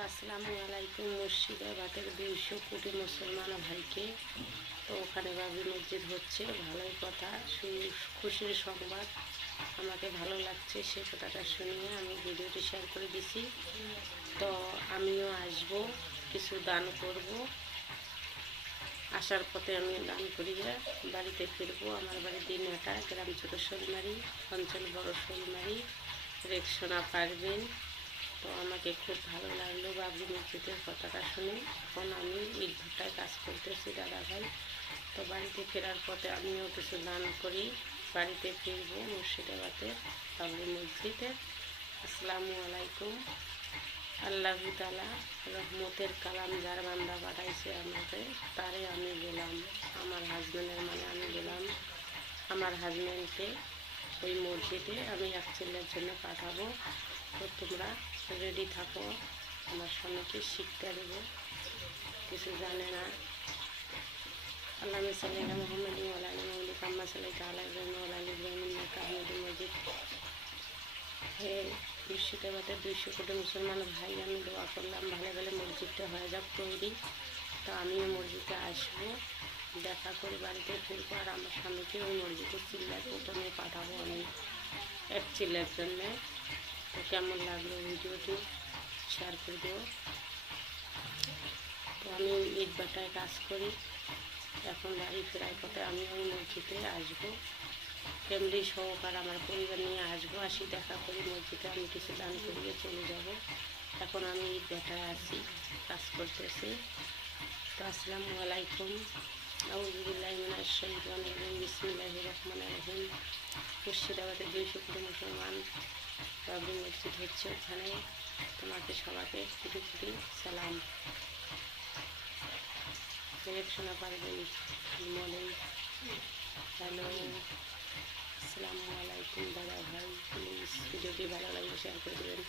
আসসালামু আলাইকুম। মুর্শিদাবাদের 200 কোটি মুসলমান ভাইকে, তো ওখানে বাবরি মসজিদ হচ্ছে, ভালোই কথা, খুশির সংবাদ। আমাকে ভালো লাগছে সে কথাটা শুনিয়ে আমি ভিডিওটি শেয়ার করে দিছি। তো আমিও আসব, কিছু দান করব। আসার পথে আমি দান করিয়ে বাড়িতে ফিরবো। আমার বাড়ি দিনহাটা, গ্রাম ছোটো শোলমারি, অঞ্চল বড় শোলমারি, রেকসোনা পারবেন। তো আমাকে খুব ভালো লাগলো বাবরি মসজিদের কথাটা শুনে। এখন আমি ইট ভাটায় কাজ করতেছি দাদা ভাই। তো বাড়িতে ফেরার পথে আমিও কিছু দান করি, বাড়িতে ফিরবো মুর্শিদাবাদের বাবরি মসজিদে। আসসালামু আলাইকুম। আল্লাহ তাআলা রহমতের কালাম যার বান্দা পাঠাইছে আমাকে, তারে আমি গেলাম, আমার হাজব্যান্ডের মানে আমি গেলাম আমার হাজব্যান্ডকে ওই মসজিদে আমি এক ছেলের জন্য পাঠাবো। তো তোমরা রেডি থাকো, আমার স্বামীকে শিখতে দেবো, কিছু জানে না। আল্লাহ সাল্লাল্লাহু মুহাম্মাদি ওয়া আলা আলি মুহাম্মাদি কাম্মা সাল্লাল্লাহু আলা ইব্রাহিম ওয়া আলা আলি ইব্রাহিম ইন্নাকা হামিদুম মাজিদ। হে মুর্শিদাবাদের 200 কোটি মুসলমান ভাই, আমি দোয়া করলাম ভালো ভালো মসজিদটা হয়ে যাক তৈরি। তো আমিও মসজিদে আসবো, দেখা করে বাড়িতে ফিরবো। আর আমার স্বামীকে ওই মসজিদে চিল্লায় প্রথমে পাঠাবো আমি এক চিল্লার জন্যে। তো কেমন লাগলো ভিডিওটি শেয়ার করে দেবো। তো আমি ইট ভাটায় কাজ করি, এখন বাড়ি ফেরার পথে আমি ওই মসজিদে আসবো, ফ্যামিলি সহকার আমার পরিবার নিয়ে আসবো। আসি দেখা করি মসজিদে, আমি কিছু দান করিয়ে চলে যাব। এখন আমি ইট ভাটায় আছি, কাজ করতেছি। তো আসসালামু আলাইকুম। আউযু বিল্লাহি মিনাশ শাইতানির রাজিম। বিসমিল্লাহির রহমানির রহিম। মুর্শিদাবাদের 200 কোটি মুসলমান বাবরি মসজিদ হচ্ছে, ওখানে তোমাকে সবাইকে কোটি কোটি সালাম। শোনা পারবেন মনে। হ্যালো, আসসালামু আলাইকুম দাদা ভাই, প্লিজ ভিডিওটি ভালো লাগলে শেয়ার করে দেবেন।